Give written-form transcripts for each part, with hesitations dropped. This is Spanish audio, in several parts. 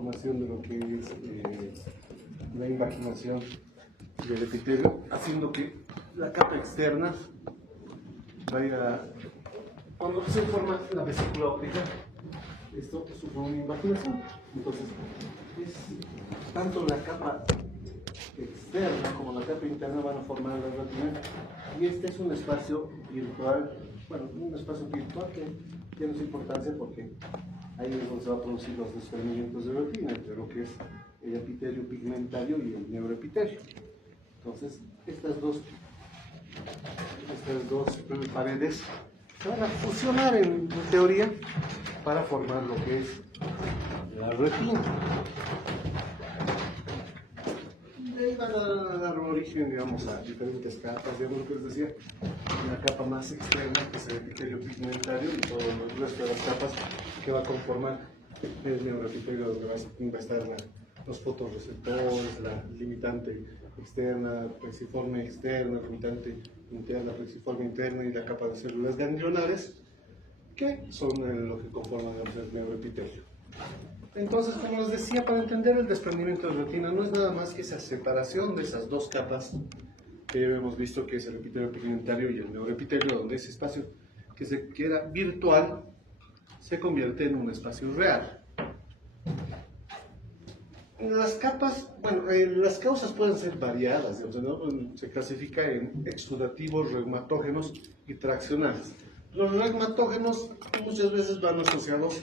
formación de lo que es la invaginación del epitelio, haciendo que la capa externa vaya, cuando se forma la vesícula óptica, esto sufre una invaginación. Entonces, es tanto la capa externa como la capa interna van a formar la retina, y este es un espacio virtual, bueno, un espacio virtual que tiene su importancia porque ahí es donde se van a producir los desprendimientos de retina, entre lo que es el epitelio pigmentario y el neuroepitelio. Entonces, estas dos paredes se van a fusionar en teoría para formar lo que es la retina. De ahí van a dar origen, digamos, a diferentes capas, digamos lo que les decía, una capa más externa que es el epitelio pigmentario y todo el resto de las capas que va a conformar el neuroepitelio, donde va a estar los fotorreceptores, la limitante externa, plexiforme externa, limitante interna, plexiforme interna y la capa de células ganglionares, que son lo que conforman el neuroepitelio. Entonces, como les decía, para entender el desprendimiento de retina no es nada más que esa separación de esas dos capas que ya hemos visto, que es el epitelio pigmentario y el neuroepitelio, donde ese espacio que era virtual se convierte en un espacio real. Las capas, bueno, las causas pueden ser variadas, digamos, ¿no? Se clasifica en exudativos, reumatógenos y traccionales. Los reumatógenos muchas veces van asociados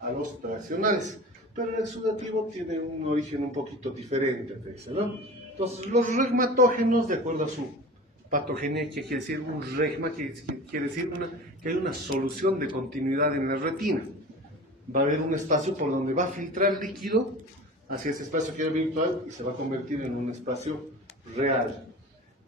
a los traccionales, pero el exudativo tiene un origen un poquito diferente, ¿no? Entonces, los reumatógenos, de acuerdo a su patogenia, que quiere decir un regma, que quiere decir que hay una solución de continuidad en la retina. Va a haber un espacio por donde va a filtrar líquido hacia ese espacio que era virtual y se va a convertir en un espacio real.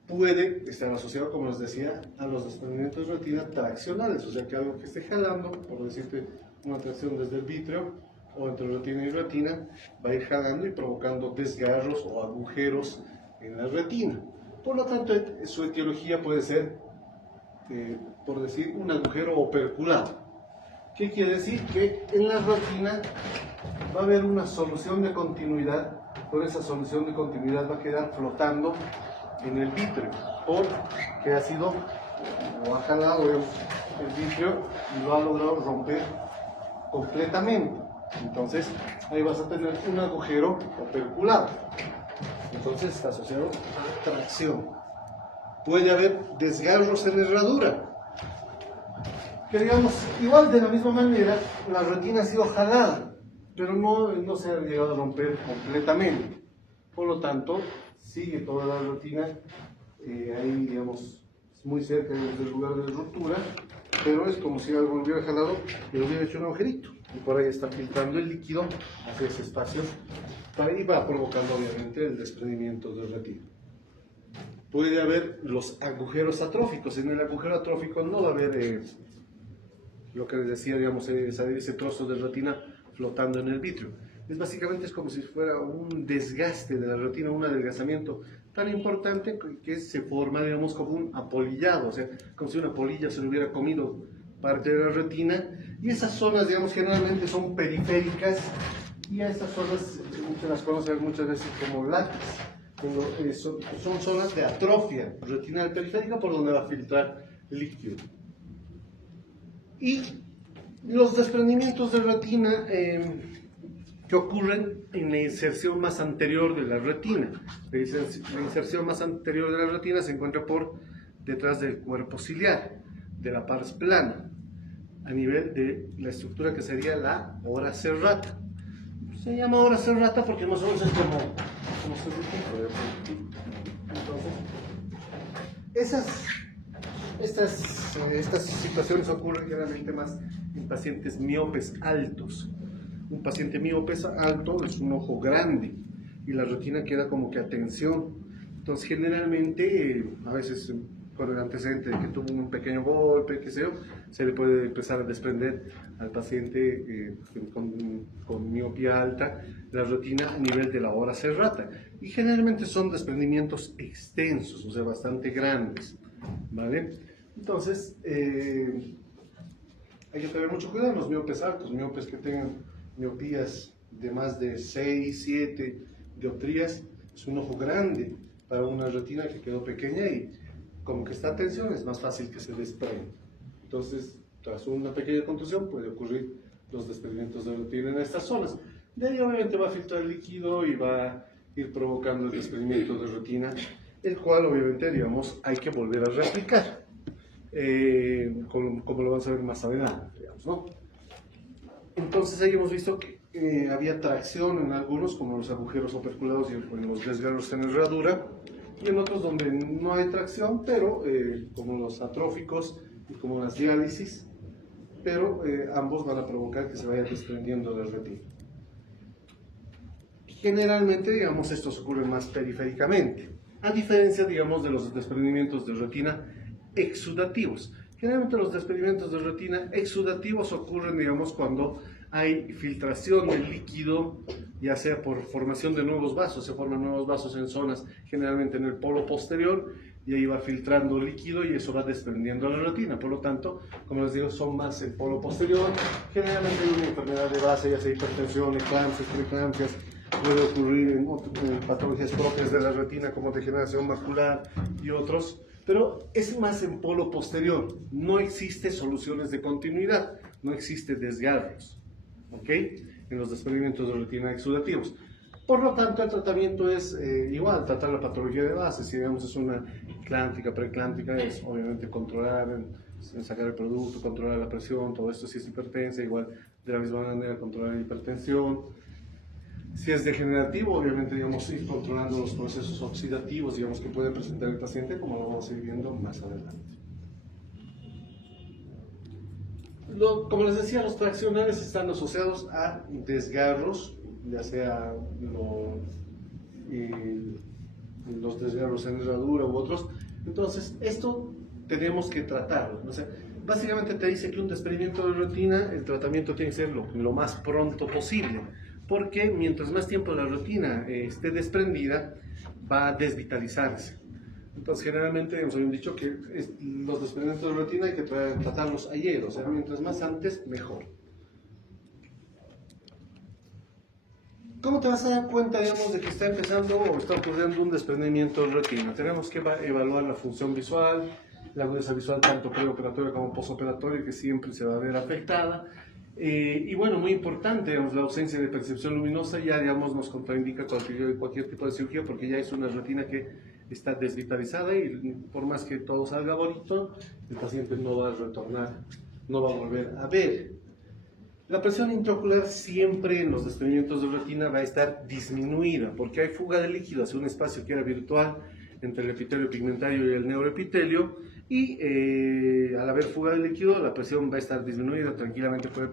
Puede estar asociado, como les decía, a los desprendimientos de retina traccionales, o sea que algo que esté jalando, por decirte una tracción desde el vítreo o entre retina y retina, va a ir jalando y provocando desgarros o agujeros en la retina. Por lo tanto, su etiología puede ser, por decir, un agujero operculado. ¿Qué quiere decir? Que en la retina va a haber una solución de continuidad, pero esa solución de continuidad va a quedar flotando en el vítreo, porque ha sido, o ha jalado el vítreo y lo ha logrado romper completamente. Entonces, ahí vas a tener un agujero operculado. Entonces, está asociado a tracción. Puede haber desgarros en la herradura, que digamos, igual de la misma manera, la retina ha sido jalada, pero no se ha llegado a romper completamente. Por lo tanto, sigue toda la retina ahí, digamos, muy cerca del lugar de ruptura, pero es como si algo lo hubiera jalado y lo hubiera hecho un agujerito. Y por ahí está filtrando el líquido hacia ese espacio y va provocando, obviamente, el desprendimiento de retina. Puede haber los agujeros atróficos. En el agujero atrófico no va a haber lo que les decía, digamos, ese trozo de retina flotando en el vitrio. Básicamente es como si fuera un desgaste de la retina, un adelgazamiento tan importante que se forma, digamos, como un apolillado, o sea, como si una polilla se le hubiera comido parte de la retina, y esas zonas, digamos, generalmente son periféricas, y a estas zonas se las conocen muchas veces como látex. Son zonas de atrofia retinal periférica por donde va a filtrar líquido. Y los desprendimientos de retina que ocurren en la inserción más anterior de la retina. La inserción más anterior de la retina se encuentra por detrás del cuerpo ciliar, de la pars plana, a nivel de la estructura que sería la ora serrata. Se llama ora serrata porque más o menos es como entonces, estas situaciones ocurren generalmente más en pacientes miopes altos. Un paciente miope alto es un ojo grande y la retina queda como que a tensión. Entonces, generalmente, a veces por el antecedente de que tuvo un pequeño golpe, qué sé yo, se le puede empezar a desprender al paciente con miopía alta la retina a nivel de la ora serrata. Y generalmente son desprendimientos extensos, o sea, bastante grandes, ¿vale? Entonces, hay que tener mucho cuidado en los miopes altos, miopes que tengan miopías de más de 6, 7 dioptrías, es un ojo grande para una retina que quedó pequeña y como que esta tensión es más fácil que se desprenda. Entonces, tras una pequeña contusión puede ocurrir los desprendimientos de retina en estas zonas. De ahí obviamente va a filtrar el líquido y va a ir provocando el desprendimiento de retina, el cual obviamente, digamos, hay que volver a reaplicar, como lo vamos a ver más adelante, digamos, ¿no? Entonces ahí hemos visto que había tracción en algunos, como los agujeros operculados y en los desgarros en herradura, y en otros donde no hay tracción, pero como los atróficos y como las diálisis, pero ambos van a provocar que se vaya desprendiendo la retina. Generalmente, digamos, estos ocurren más periféricamente, a diferencia, digamos, de los desprendimientos de retina exudativos. Generalmente los desprendimientos de retina exudativos ocurren, digamos, cuando hay filtración del líquido, ya sea por formación de nuevos vasos, se forman nuevos vasos en zonas, generalmente en el polo posterior, y ahí va filtrando líquido y eso va desprendiendo la retina. Por lo tanto, como les digo, son más el polo posterior. Generalmente hay una enfermedad de base, ya sea hipertensión, eclampsias, preeclampsias, puede ocurrir en patologías propias de la retina como degeneración macular y otros, pero es más en polo posterior. No existe soluciones de continuidad, no existe desgarros, ¿ok? En los desprendimientos de retina exudativos. Por lo tanto, el tratamiento es igual, tratar la patología de base. Si digamos es una eclántica, preeclántica, es obviamente controlar, sacar el producto, controlar la presión, todo esto. Si es hipertensa, igual de la misma manera controlar la hipertensión. Si es degenerativo, obviamente, digamos, ir controlando los procesos oxidativos, digamos, que puede presentar el paciente, como lo vamos a ir viendo más adelante. Como les decía, los traccionales están asociados a desgarros, ya sea los desgarros en herradura u otros. Entonces, esto tenemos que tratarlo. O sea, básicamente te dice que un desprendimiento de retina, el tratamiento tiene que ser lo más pronto posible, porque mientras más tiempo la retina esté desprendida, va a desvitalizarse. Entonces, generalmente hemos dicho que los desprendimientos de retina hay que tratarlos ayer, o sea, mientras más antes, mejor. ¿Cómo te vas a dar cuenta, digamos, de que está empezando o está ocurriendo un desprendimiento de retina? Tenemos que evaluar la función visual, la agudeza visual tanto preoperatoria como postoperatoria, que siempre se va a ver afectada. Y bueno, muy importante, digamos, la ausencia de percepción luminosa ya, digamos, nos contraindica cualquier tipo de cirugía, porque ya es una retina que está desvitalizada y por más que todo salga bonito, el paciente no va a retornar, no va a volver a ver. La presión intraocular siempre en los desprendimientos de retina va a estar disminuida, porque hay fuga de líquido hacia un espacio que era virtual entre el epitelio pigmentario y el neuroepitelio, y al haber fuga de líquido, la presión va a estar disminuida. Tranquilamente puede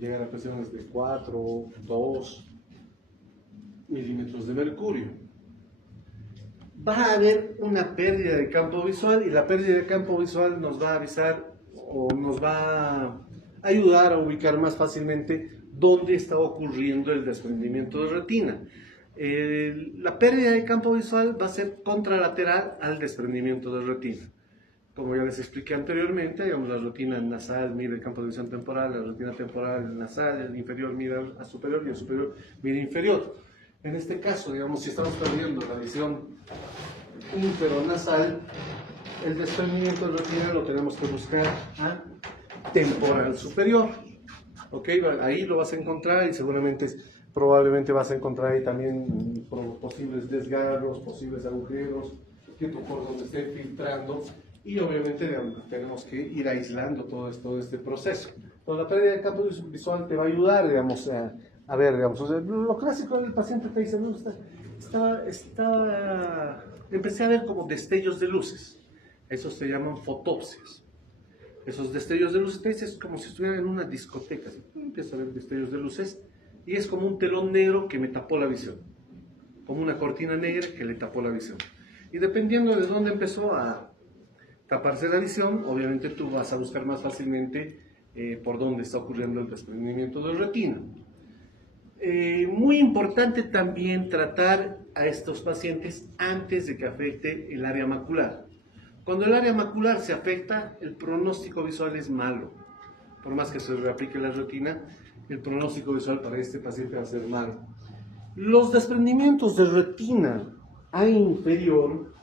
llegar a presiones de 4, 2 milímetros de mercurio. Va a haber una pérdida de campo visual, y la pérdida de campo visual nos va a avisar o nos va a ayudar a ubicar más fácilmente dónde está ocurriendo el desprendimiento de retina. La pérdida de campo visual va a ser contralateral al desprendimiento de retina. Como ya les expliqué anteriormente, digamos, la retina nasal mide el campo de visión temporal, la retina temporal nasal, el inferior mide al superior y el superior mide inferior. En este caso, digamos, si estamos perdiendo la visión inferonasal, el desprendimiento de retina lo tenemos que buscar a temporal superior. ¿Ok? Ahí lo vas a encontrar, y seguramente probablemente vas a encontrar ahí también posibles desgarros, posibles agujeros, que por donde esté filtrando, y obviamente tenemos que ir aislando todo este proceso. Entonces, la pérdida de campo visual te va a ayudar, digamos, a ver, digamos, o sea, lo clásico del paciente te dice, no, empecé a ver como destellos de luces. Esos se llaman fotopsias. Esos destellos de luces te dicen, es como si estuviera en una discoteca. ¿Sí? Empieza a ver destellos de luces y es como un telón negro que me tapó la visión, como una cortina negra que le tapó la visión. Y dependiendo de dónde empezó a taparse la visión, obviamente tú vas a buscar más fácilmente por dónde está ocurriendo el desprendimiento de retina. Muy importante también tratar a estos pacientes antes de que afecte el área macular. Cuando el área macular se afecta, el pronóstico visual es malo. Por más que se reaplique la retina, el pronóstico visual para este paciente va a ser malo. Los desprendimientos de retina a inferior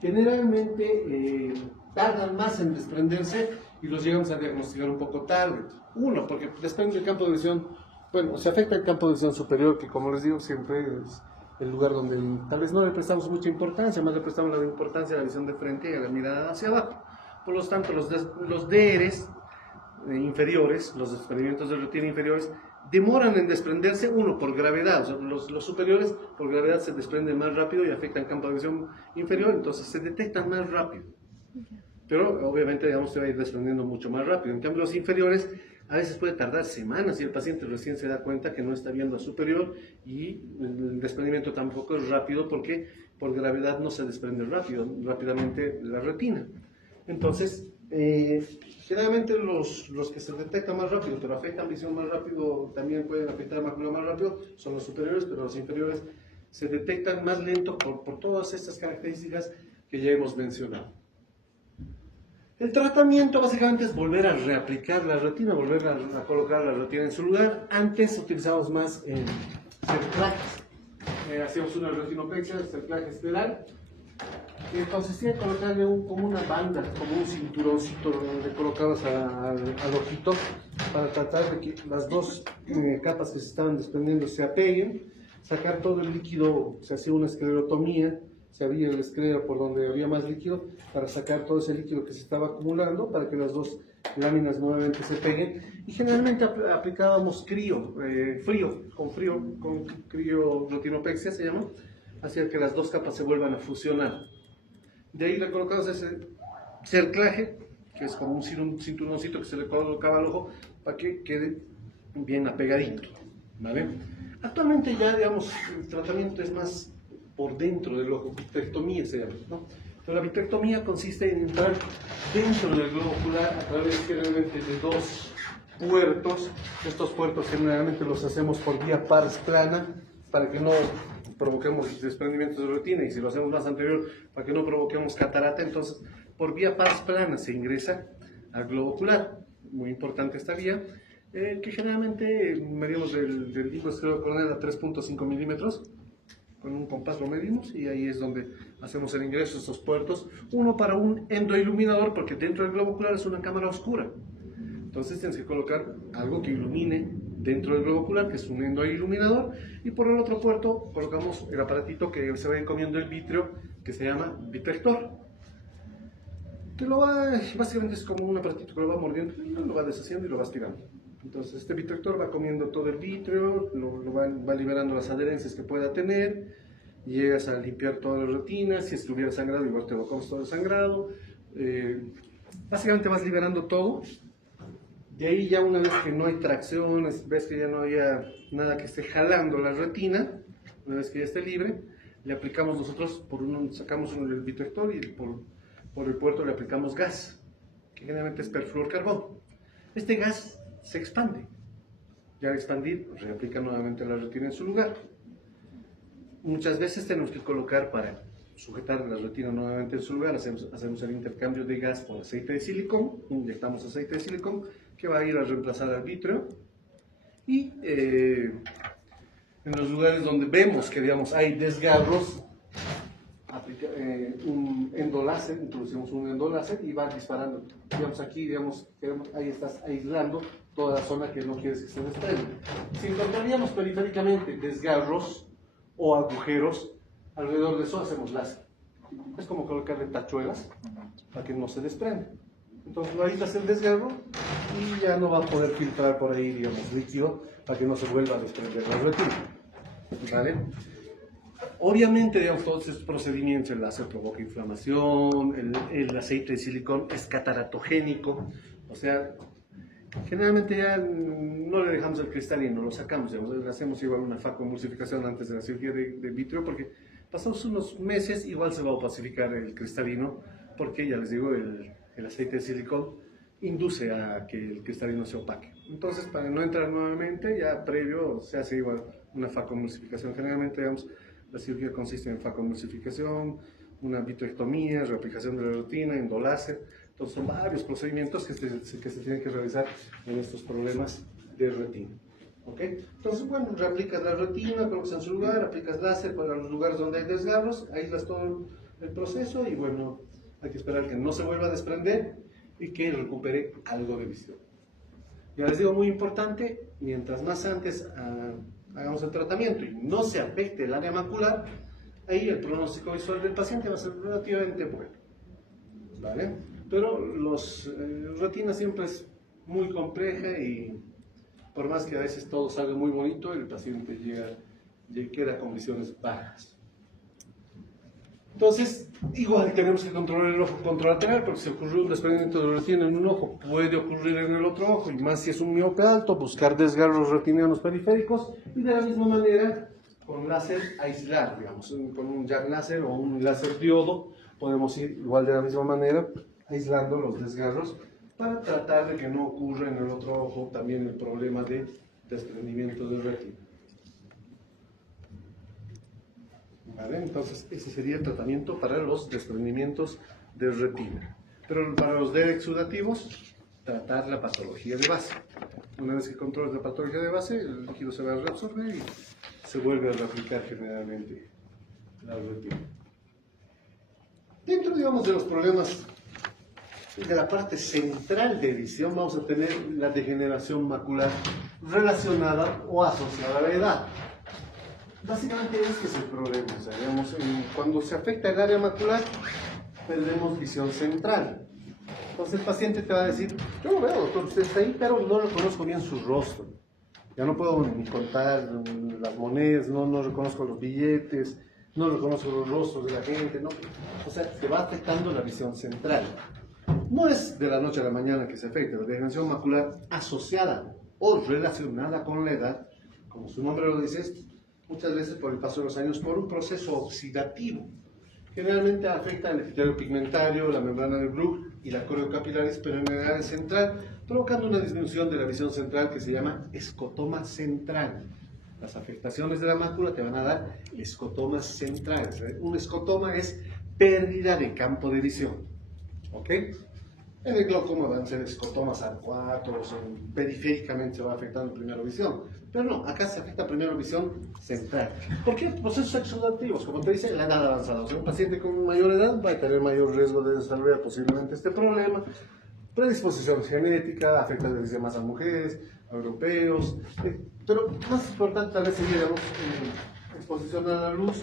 generalmente tardan más en desprenderse y los llegamos a diagnosticar un poco tarde. Uno, porque desprende el campo de visión, bueno, se afecta el campo de visión superior, que como les digo siempre es el lugar donde tal vez no le prestamos mucha importancia, más le prestamos la importancia a la visión de frente y a la mirada hacia abajo. Por lo tanto, los DRs inferiores, los desprendimientos de retina inferiores, demoran en desprenderse, uno por gravedad, o sea, los superiores por gravedad se desprenden más rápido y afectan campo de visión inferior, entonces se detectan más rápido. Pero obviamente, digamos, se va a ir desprendiendo mucho más rápido. En cambio, los inferiores a veces puede tardar semanas y el paciente recién se da cuenta que no está viendo a superior y el desprendimiento tampoco es rápido porque por gravedad no se desprende rápidamente la retina. Entonces, generalmente los que se detectan más rápido, pero afectan visión más rápido, también pueden afectar a mácula más rápido, son los superiores, pero los inferiores se detectan más lento por todas estas características que ya hemos mencionado. El tratamiento básicamente es volver a reaplicar la retina, volver a colocar la retina en su lugar. Antes utilizábamos más cerclajes. Hacíamos una retinopexia, cerclaje escleral, que consistía en colocarle como una banda, como un cinturoncito donde colocabas al ojito para tratar de que las dos capas que se estaban desprendiendo se apeguen, sacar todo el líquido. Se hacía una esclerotomía, se abría el esclero por donde había más líquido para sacar todo ese líquido que se estaba acumulando, para que las dos láminas nuevamente se peguen. Y generalmente aplicábamos frío, con crío retinopexia se llama, hacía que las dos capas se vuelvan a fusionar. De ahí le colocamos ese cerclaje, que es como un cinturoncito que se le colocaba al ojo para que quede bien apegadito, ¿vale? Actualmente ya, digamos, el tratamiento es más por dentro del ojo, vitrectomía se llama, ¿no? Pero la vitrectomía consiste en entrar dentro del globo ocular a través generalmente de dos puertos. Estos puertos generalmente los hacemos por vía pars plana para que no provoquemos desprendimientos de retina, y si lo hacemos más anterior para que no provoquemos catarata, entonces por vía pars plana se ingresa al globo ocular. Muy importante esta vía, que generalmente medimos del limbo esclerocorneal a 3.5 milímetros. Con un compás lo medimos y ahí es donde hacemos el ingreso de estos puertos. Uno para un endoiluminador, porque dentro del globo ocular es una cámara oscura. Entonces tienes que colocar algo que ilumine dentro del globo ocular, que es un endoiluminador. Y por el otro puerto colocamos el aparatito que se va comiendo el vítreo, que se llama vitrector. Que básicamente es como un aparatito que lo va mordiendo, lo va deshaciendo y lo va aspirando. Entonces este vitrector va comiendo todo el vítreo, va liberando las adherencias que pueda tener, llegas a limpiar toda la retina. Si estuviera sangrado, igual te evocamos todo el sangrado. Básicamente vas liberando todo. De ahí ya, una vez que no hay tracciones, ves que ya no había nada que esté jalando la retina, una vez que ya esté libre, le aplicamos nosotros, sacamos el vitrector y por el puerto le aplicamos gas, que generalmente es perfluorcarbón. Este gas se expande. Ya al expandir, reaplica nuevamente la retina en su lugar. Muchas veces tenemos que colocar, para sujetar la retina nuevamente en su lugar, hacemos el intercambio de gas por aceite de silicón, inyectamos aceite de silicón que va a ir a reemplazar al vítreo. Y en los lugares donde vemos que, digamos, hay desgarros, un endoláser, introducimos un endoláser y va disparando. Digamos aquí, ahí estás aislando toda la zona que no quieres que se desprenda. Si encontraríamos periféricamente desgarros o agujeros, alrededor de eso hacemos láser. Es como colocarle tachuelas para que no se desprenda. Entonces lo aíslas el desgarro y ya no va a poder filtrar por ahí, digamos, líquido para que no se vuelva a desprender la retina. ¿Vale? Obviamente, digamos, todos estos procedimientos, el láser provoca inflamación, el aceite de silicón es cataratogénico, o sea, generalmente ya no le dejamos el cristalino, lo sacamos, digamos, le hacemos igual una facoemulsificación antes de la cirugía de vítreo, porque pasados unos meses igual se va a opacificar el cristalino, porque ya les digo, el aceite de silicón induce a que el cristalino se opaque. Entonces, para no entrar nuevamente, ya previo se hace igual una facoemulsificación. Generalmente, digamos, la cirugía consiste en facoemulsificación, una vitrectomía, reaplicación de la retina, endoláser. Entonces son varios procedimientos que se tienen que realizar en estos problemas de retina. ¿Ok? Entonces, bueno, reaplicas la retina, colocas en su lugar, aplicas láser para los lugares donde hay desgarros, aíslas todo el proceso y bueno, hay que esperar que no se vuelva a desprender y que recupere algo de visión. Ya les digo, muy importante, mientras más antes hagamos el tratamiento y no se afecte el área macular, ahí el pronóstico visual del paciente va a ser relativamente bueno. ¿Vale? Pero retina siempre es muy compleja y por más que a veces todo salga muy bonito, el paciente queda con visiones bajas. Entonces, igual tenemos que controlar el ojo contralateral, porque si ocurre un desprendimiento de retina en un ojo, puede ocurrir en el otro ojo, y más si es un miope alto, buscar desgarros retinianos periféricos, y de la misma manera, con láser aislar, digamos, con un jack láser o un láser diodo, podemos ir igual de la misma manera, aislando los desgarros, para tratar de que no ocurra en el otro ojo también el problema de desprendimiento de retina. ¿Vale? Entonces, ese sería el tratamiento para los desprendimientos de retina. Pero para los de exudativos, tratar la patología de base. Una vez que controles la patología de base, el líquido se va a reabsorber y se vuelve a reaplicar generalmente la retina. Dentro, digamos, de los problemas de la parte central de visión, vamos a tener la degeneración macular relacionada o asociada a la edad. Básicamente ese es el problema, o sea, digamos, cuando se afecta el área macular, perdemos visión central. Entonces el paciente te va a decir, yo lo veo, doctor, usted está ahí, pero no reconozco bien su rostro. Ya no puedo ni contar las monedas, no reconozco los billetes, no reconozco los rostros de la gente, ¿no? O sea, se va afectando la visión central. No es de la noche a la mañana que se afecta, la degeneración macular asociada o relacionada con la edad, como su nombre lo dice, muchas veces por el paso de los años, por un proceso oxidativo. Generalmente afecta el epitelio pigmentario, la membrana del Bruch y la coreocapilaris, pero en el área central, provocando una disminución de la visión central que se llama escotoma central. Las afectaciones de la mácula te van a dar escotomas centrales. Un escotoma es pérdida de campo de visión. ¿Ok? En el glaucoma van a ser escotomas arcuatos, periféricamente se va afectando primero visión. Pero no, acá se afecta primero visión central. ¿Por qué? Procesos exudativos, como te dice, la edad avanzada. O sea, un paciente con mayor edad va a tener mayor riesgo de desarrollar posiblemente este problema. Predisposición genética, afecta de visión más a mujeres, a europeos. Pero más importante tal vez sería, digamos, exposición a la luz,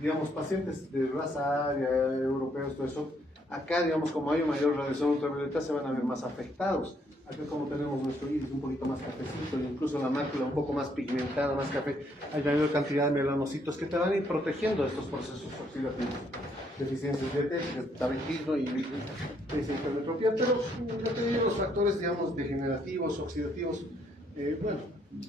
digamos, pacientes de raza aria, europeos, todo eso. Acá, digamos, como hay mayor radiación ultravioleta, se van a ver más afectados. Acá como tenemos nuestro iris un poquito más cafecito, e incluso la mácula un poco más pigmentada, más café, hay mayor cantidad de melanocitos que te van a ir protegiendo de estos procesos oxidativos. Deficiencias dietéticas, tabaquismo y hipermetropía, pero yo te digo, los factores, digamos, degenerativos, oxidativos, bueno,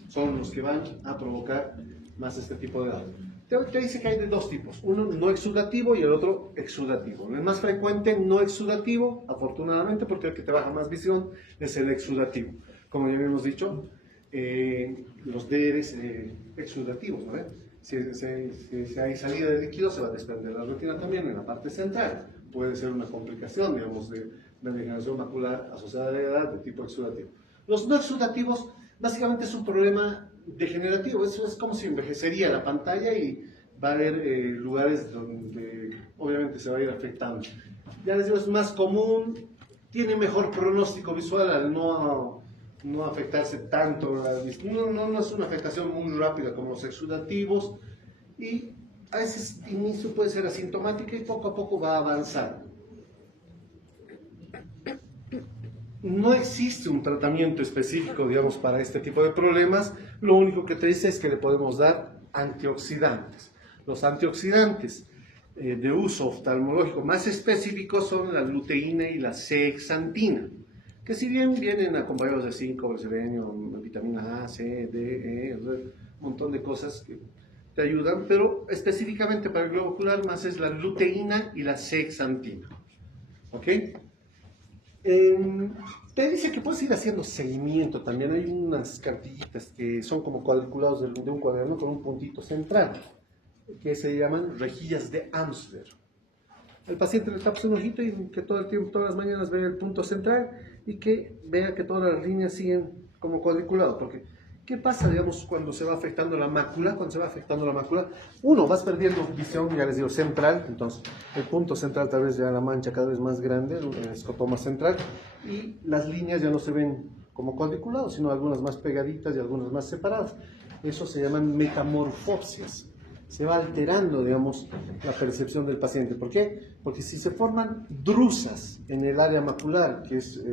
son los que van a provocar más este tipo de daño. Te dice que hay de dos tipos, uno no exudativo y el otro exudativo. El más frecuente no exudativo, afortunadamente, porque el que te baja más visión es el exudativo. Como ya habíamos dicho, los DRs exudativos, ¿no? Si hay salida de líquido, se va a desprender la retina también en la parte central. Puede ser una complicación, digamos, de degeneración macular asociada a la edad de tipo exudativo. Los no exudativos, básicamente es un problema degenerativo, eso es como si envejecería la pantalla y va a haber lugares donde obviamente se va a ir afectando. Ya les digo, es más común, tiene mejor pronóstico visual al no afectarse tanto la visión. No es una afectación muy rápida como los exudativos y a veces inicio puede ser asintomática y poco a poco va avanzando. No existe un tratamiento específico, digamos, para este tipo de problemas. Lo único que te dice es que le podemos dar antioxidantes. Los antioxidantes de uso oftalmológico más específicos son la luteína y la zeaxantina, que si bien vienen acompañados de zinc, selenio, vitamina A, C, D, E, un montón de cosas que te ayudan, pero específicamente para el globo ocular más es la luteína y la zeaxantina. ¿Ok? Te dice que puedes ir haciendo seguimiento también. Hay unas cartillitas que son como cuadriculados de un cuaderno con un puntito central, que se llaman rejillas de Amsler. El paciente le tapas un ojito y que todo el tiempo, todas las mañanas, vea el punto central y que vea que todas las líneas siguen como cuadriculado. Porque, ¿Qué pasa, digamos, cuando se va afectando la mácula? Cuando se va afectando la mácula, uno, vas perdiendo visión, ya les digo, central, entonces el punto central tal vez ya la mancha cada vez más grande, el escotoma central, y las líneas ya no se ven como cuadriculados, sino algunas más pegaditas y algunas más separadas. Eso se llaman metamorfosias. Se va alterando, digamos, la percepción del paciente. ¿Por qué? Porque si se forman drusas en el área macular, que es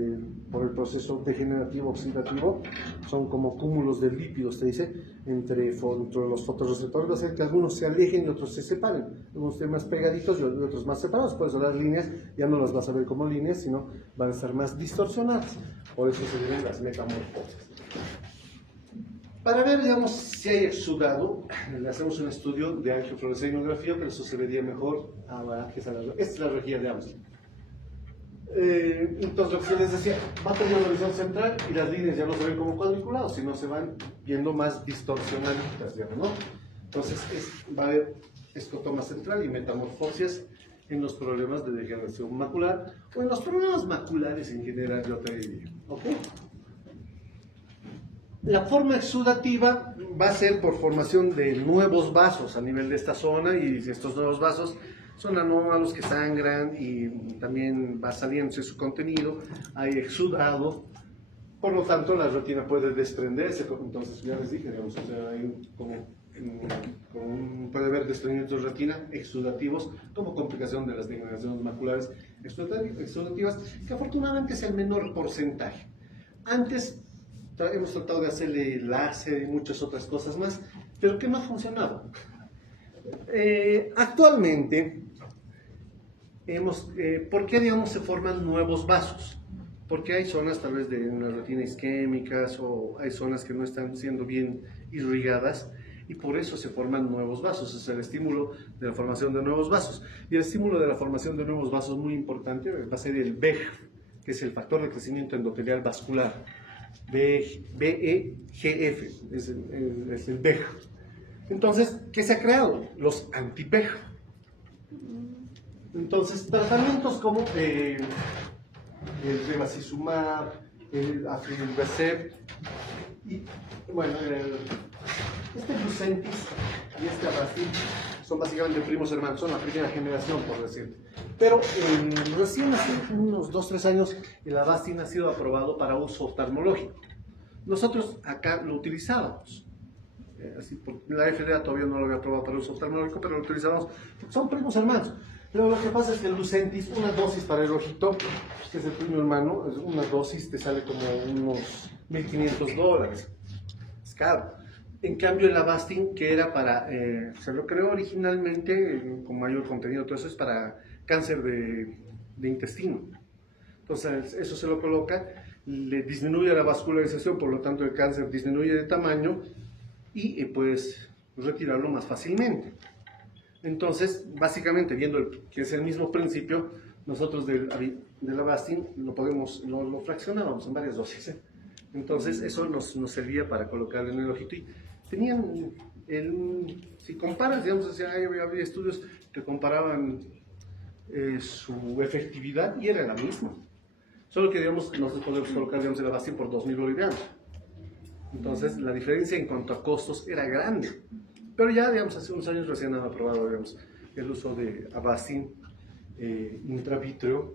por el proceso degenerativo oxidativo, son como cúmulos de lípidos, te dice, entre los fotorreceptores, va a hacer que algunos se alejen y otros se separen. Algunos estén más pegaditos y otros más separados. Por eso las líneas ya no las vas a ver como líneas, sino van a estar más distorsionadas. Por eso se ven las metamorfosias. Para ver, digamos, si hay exudado, le hacemos un estudio de angiofluorescein-sonografía, pero eso se vería mejor. Esta es la rejilla de Amsler. Entonces, lo que yo les decía, va teniendo la visión central y las líneas ya no se ven como cuadriculados, sino se van viendo más distorsionaditas, digamos, ¿no? Entonces, va a haber escotoma central y metamorfosias en los problemas de degeneración macular o en los problemas maculares en general, yo te diría. ¿Ok? La forma exudativa va a ser por formación de nuevos vasos a nivel de esta zona, y estos nuevos vasos son anómalos que sangran y también va saliéndose su contenido, hay exudado, por lo tanto la retina puede desprenderse. Entonces ya les dije, digamos, o sea, hay puede haber desprendimientos de retina exudativos como complicación de las degeneraciones maculares exudativas, que afortunadamente es el menor porcentaje. Antes hemos tratado de hacerle láser y muchas otras cosas más, pero que no ha funcionado. Actualmente, ¿por qué, digamos, se forman nuevos vasos? Porque hay zonas tal vez de una retina isquémicas, o hay zonas que no están siendo bien irrigadas, y por eso se forman nuevos vasos. Es el estímulo de la formación de nuevos vasos. Y el estímulo de la formación de nuevos vasos, muy importante, va a ser el VEGF, que es el factor de crecimiento endotelial vascular. BEGF, es el VEGF. Entonces, ¿qué se ha creado? Los anti-VEGF. Entonces, tratamientos como el bevacizumab, el aflibercept, y bueno, este Lucentis y este Avastin son básicamente primos hermanos, son la primera generación, por decirte. Pero recién hace unos 2-3 años el Avastin ha sido aprobado para uso oftalmológico. Nosotros acá lo utilizábamos. La FDA todavía no lo había aprobado para uso oftalmológico, pero lo utilizábamos porque son primos hermanos. Pero lo que pasa es que el Lucentis, una dosis para el ojito, que es el primo hermano, una dosis te sale como unos $1.500. Es caro. En cambio, el Avastin, que era para, se lo creó originalmente con mayor contenido, todo eso es para cáncer de intestino. Entonces, eso se lo coloca, le disminuye la vascularización, por lo tanto, el cáncer disminuye de tamaño y puedes retirarlo más fácilmente. Entonces, básicamente, viendo que es el mismo principio, nosotros del Avastin lo fraccionábamos en varias dosis. Entonces, eso nos servía para colocarlo en el ojito. Y tenían, si comparas, digamos, había estudios que comparaban su efectividad y era la misma. Solo que, digamos, nosotros podemos colocar, digamos, el Avastin por 2.000 bolivianos. Entonces, la diferencia en cuanto a costos era grande. Pero ya, digamos, hace unos años recién han aprobado, digamos, el uso de Avastin intravítreo.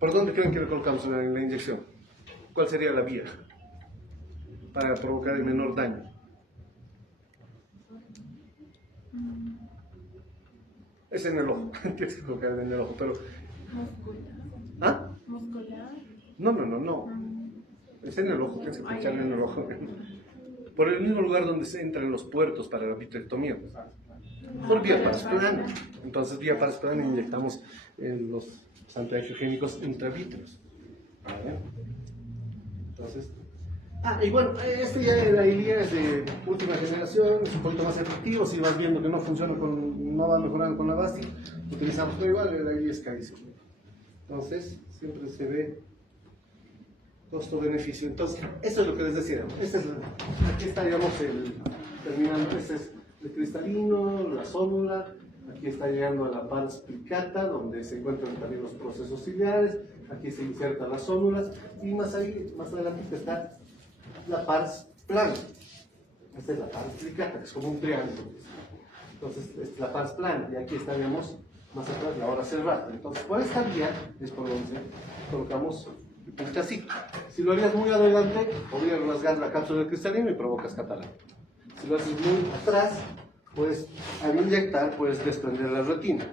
¿Por dónde creen que le colocamos la inyección? ¿Cuál sería la vía para provocar el menor daño? Es en el ojo, tienes que colocar en el ojo, pero... ¿Ah? ¿Muscular? No. Es en el ojo, tienes que pincharle en el ojo. Por el mismo lugar donde se entran los puertos para la vitrectomía. Por vía parasplanal. Entonces, vía parasplanal inyectamos los antiangiogénicos intravítreos. ¿Vale? Entonces... y bueno, este ya de la ILIA es de última generación, es un poquito más efectivo. Si vas viendo que no funciona, no va mejorando con la Avastin, utilizamos, pero igual la ILIA es carísimo. Entonces, siempre se ve costo-beneficio. Entonces, eso es lo que les decía. Aquí está, digamos, terminando. Este es el cristalino, la zónula. Aquí está llegando a la pars plicata, donde se encuentran también los procesos ciliares. Aquí se insertan las zónulas. Y más adelante está la pars plana. Esta es la pars plicata, que es como un triángulo. Entonces, esta es la pars plana, y aquí estaríamos más atrás la hora cerrada. Entonces, por esta vía es por donde colocamos el puntacito. Si lo harías muy adelante, podrías rasgar la cápsula del cristalino y provocas catarata. Si lo haces muy atrás, pues al inyectar puedes desprender la retina.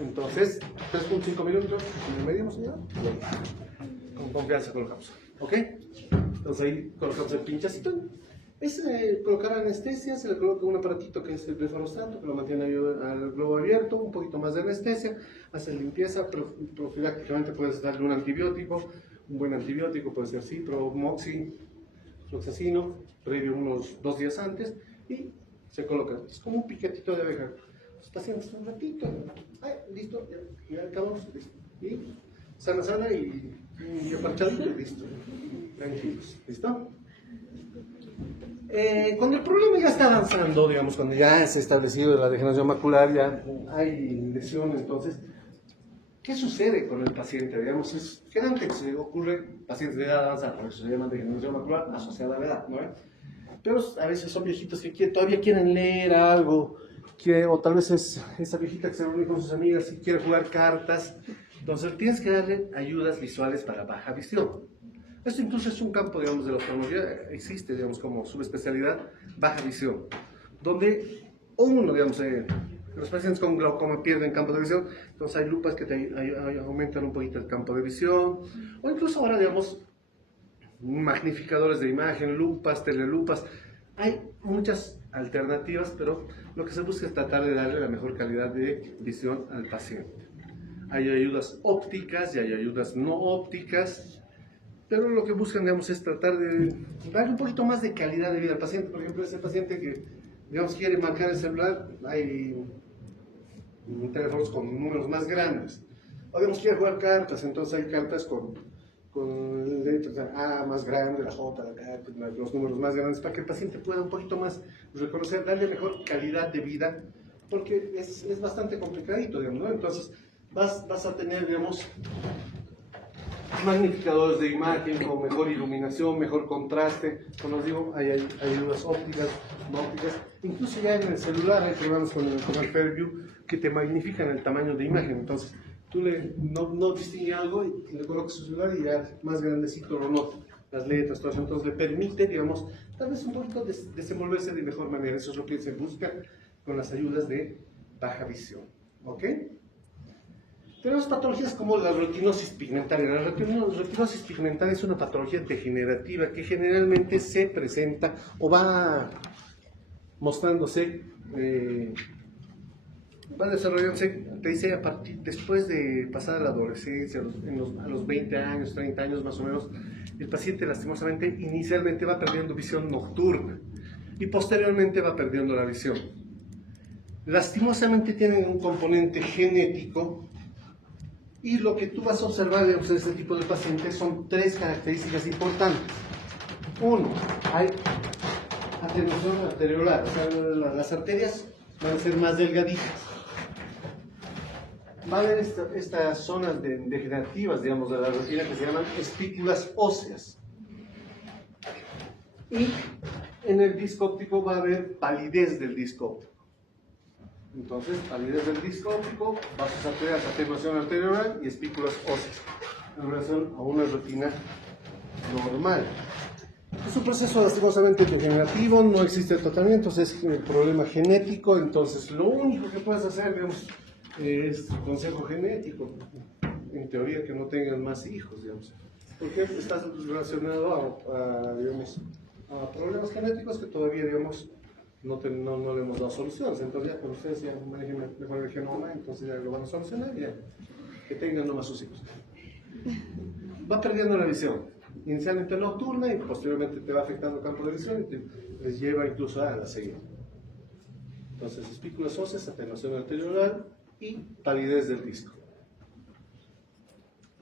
Entonces, 3.5 minutos, ¿me medimos ya? Con confianza colocamos. ¿Ok? Entonces ahí colocamos el pinchacito. Es colocar anestesia, se le coloca un aparatito que es el blefarostrato, que lo mantiene al globo abierto, un poquito más de anestesia, hace limpieza, profilácticamente puedes darle un antibiótico, un buen antibiótico, puede ser cipro, moxi, fluoxacino, previo unos 2 días antes, y se coloca. Es como un piquetito de abeja. Los pacientes un ratito, listo, ya acabamos, listo. Y sana y aparchadito y listo. Tranquilos, ¿listo? Cuando el problema ya está avanzando, digamos, cuando ya se ha establecido la degeneración macular, ya hay lesión, entonces, ¿qué sucede con el paciente? Digamos, generalmente se ocurre pacientes de edad avanzada, por eso se llama degeneración macular asociada a la edad, ¿no? Pero a veces son viejitos que todavía quieren leer algo, o tal vez es esa viejita que se reúne con sus amigas y quiere jugar cartas. Entonces tienes que darle ayudas visuales para baja visión. Esto incluso es un campo, digamos, de la oftalmología, existe, digamos, como subespecialidad, baja visión, donde uno, digamos, los pacientes con glaucoma pierden campo de visión, entonces hay lupas que aumentan un poquito el campo de visión, o incluso ahora, digamos, magnificadores de imagen, lupas, telelupas, hay muchas alternativas, pero lo que se busca es tratar de darle la mejor calidad de visión al paciente. Hay ayudas ópticas y hay ayudas no ópticas, pero lo que buscan, digamos, es tratar de darle un poquito más de calidad de vida al paciente. Por ejemplo, ese paciente que, digamos, quiere marcar el celular, hay teléfonos con números más grandes. O, digamos, quiere jugar cartas, entonces hay cartas con letras A más grande, la J, los números más grandes, para que el paciente pueda un poquito más reconocer, darle mejor calidad de vida, porque es bastante complicadito, digamos, ¿no? Entonces, vas a tener, digamos, magnificadores de imagen con mejor iluminación, mejor contraste. Como os digo, hay ayudas ópticas, no ópticas. Incluso ya en el celular hay programas con el Fairview que te magnifican el tamaño de imagen. Entonces, tú no distingue algo y le colocas su celular y ya más grandecito lo nota. Las letras, todo eso. Entonces, le permite, digamos, tal vez un poquito desenvolverse de mejor manera. Eso es lo que se busca con las ayudas de baja visión. ¿Ok? Tenemos patologías como la retinosis pigmentaria. La retinosis pigmentaria es una patología degenerativa que generalmente se presenta o va mostrándose, va desarrollándose, te dice, después de pasar a la adolescencia, a los 20 años, 30 años más o menos, el paciente lastimosamente inicialmente va perdiendo visión nocturna y posteriormente va perdiendo la visión. Lastimosamente tienen un componente genético. Y lo que tú vas a observar en este tipo de pacientes son 3 características importantes. 1, hay atenuación arteriolar, o sea, las arterias van a ser más delgaditas. Va a haber estas zonas degenerativas, digamos, de la retina que se llaman espículas óseas. Y en el disco óptico va a haber palidez del disco óptico. Entonces, palidez del disco óptico, vasos arteriales, atenuación arteriolar y espículas óseas, en relación a una retina normal. Es un proceso lastimosamente degenerativo, no existe tratamiento, es el problema genético, entonces lo único que puedes hacer, digamos, es consejo genético, en teoría que no tengan más hijos, digamos, porque estás relacionado digamos, a problemas genéticos que todavía, digamos, no le hemos dado soluciones. Entonces ya con ustedes ya manejen mejor el genoma, entonces ya lo van a solucionar y ya que tengan nomás sus hijos. Va perdiendo la visión, inicialmente nocturna y posteriormente te va afectando el campo de visión y te les lleva incluso a la ceguera. Entonces espículas óseas, atenuación arteriolar y palidez del disco.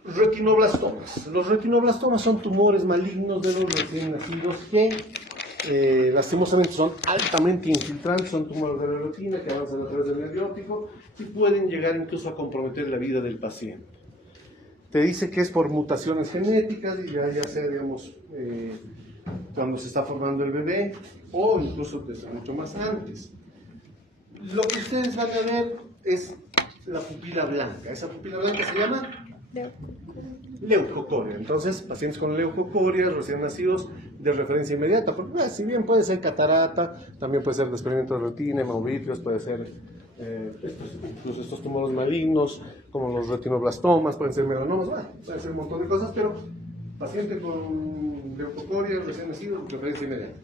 Retinoblastomas. Los retinoblastomas son tumores malignos de los recién nacidos que lastimosamente son altamente infiltrantes, son tumores de la retina que avanzan a través del nervio óptico y pueden llegar incluso a comprometer la vida del paciente. Te dice que es por mutaciones genéticas y ya sea, digamos, cuando se está formando el bebé o incluso desde mucho más antes. Lo que ustedes van a ver es la pupila blanca. Esa pupila blanca se llama leucocoria. Entonces, pacientes con leucocoria, recién nacidos, de referencia inmediata, porque si bien puede ser catarata, también puede ser desprendimiento de retina, hematovítrios, puede ser incluso estos tumores malignos, como los retinoblastomas, pueden ser melanomas, pueden ser un montón de cosas, pero paciente con leucocoria, recién nacido, de referencia inmediata.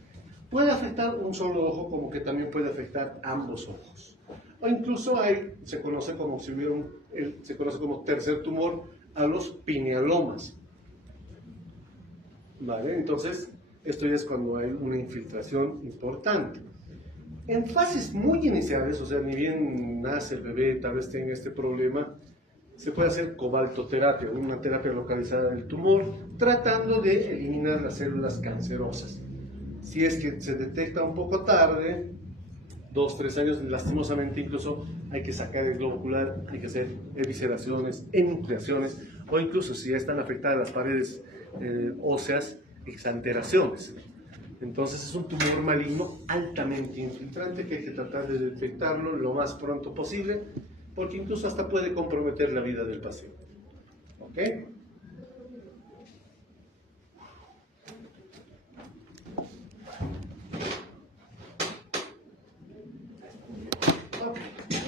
Puede afectar un solo ojo, como que también puede afectar ambos ojos. O incluso se conoce como tercer tumor a los pinealomas. ¿Vale? Entonces, esto ya es cuando hay una infiltración importante. En fases muy iniciales, o sea, ni bien nace el bebé, tal vez tenga este problema, se puede hacer cobaltoterapia, una terapia localizada del tumor, tratando de eliminar las células cancerosas. Si es que se detecta un poco tarde, 2, 3 años, lastimosamente incluso hay que sacar el globo ocular, hay que hacer evisceraciones, enucleaciones, o incluso si ya están afectadas las paredes óseas, exanteraciones. Entonces es un tumor maligno altamente infiltrante que hay que tratar de detectarlo lo más pronto posible, porque incluso hasta puede comprometer la vida del paciente. ¿Ok?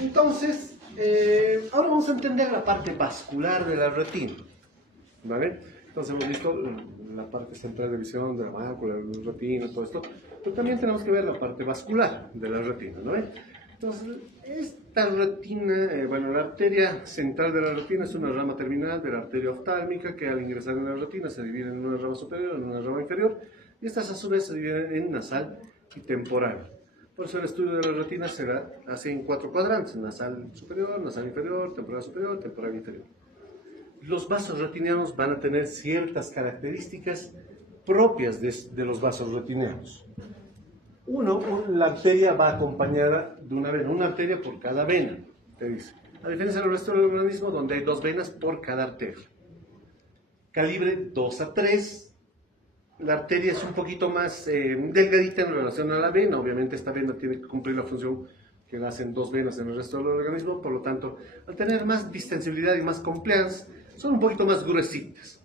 Entonces, ahora vamos a entender la parte vascular de la retina, ¿vale? Entonces hemos visto la parte central de visión de la mácula, de la retina, todo esto, pero también tenemos que ver la parte vascular de la retina, ¿no? Entonces, esta retina, la arteria central de la retina es una rama terminal de la arteria oftálmica que al ingresar en la retina se divide en una rama superior y en una rama inferior, y estas a su vez se dividen en nasal y temporal. Por eso el estudio de la retina será así en 4 cuadrantes: nasal superior, nasal inferior, temporal inferior. Los vasos retinianos van a tener ciertas características propias de los vasos retinianos. La arteria va acompañada de una arteria por cada vena, te dice. A diferencia del resto del organismo, donde hay 2 venas por cada arteria. Calibre 2 a 3. La arteria es un poquito más delgadita en relación a la vena. Obviamente esta vena tiene que cumplir la función que hacen 2 venas en el resto del organismo. Por lo tanto, al tener más distensibilidad y más compliance, son un poquito más gruesitas.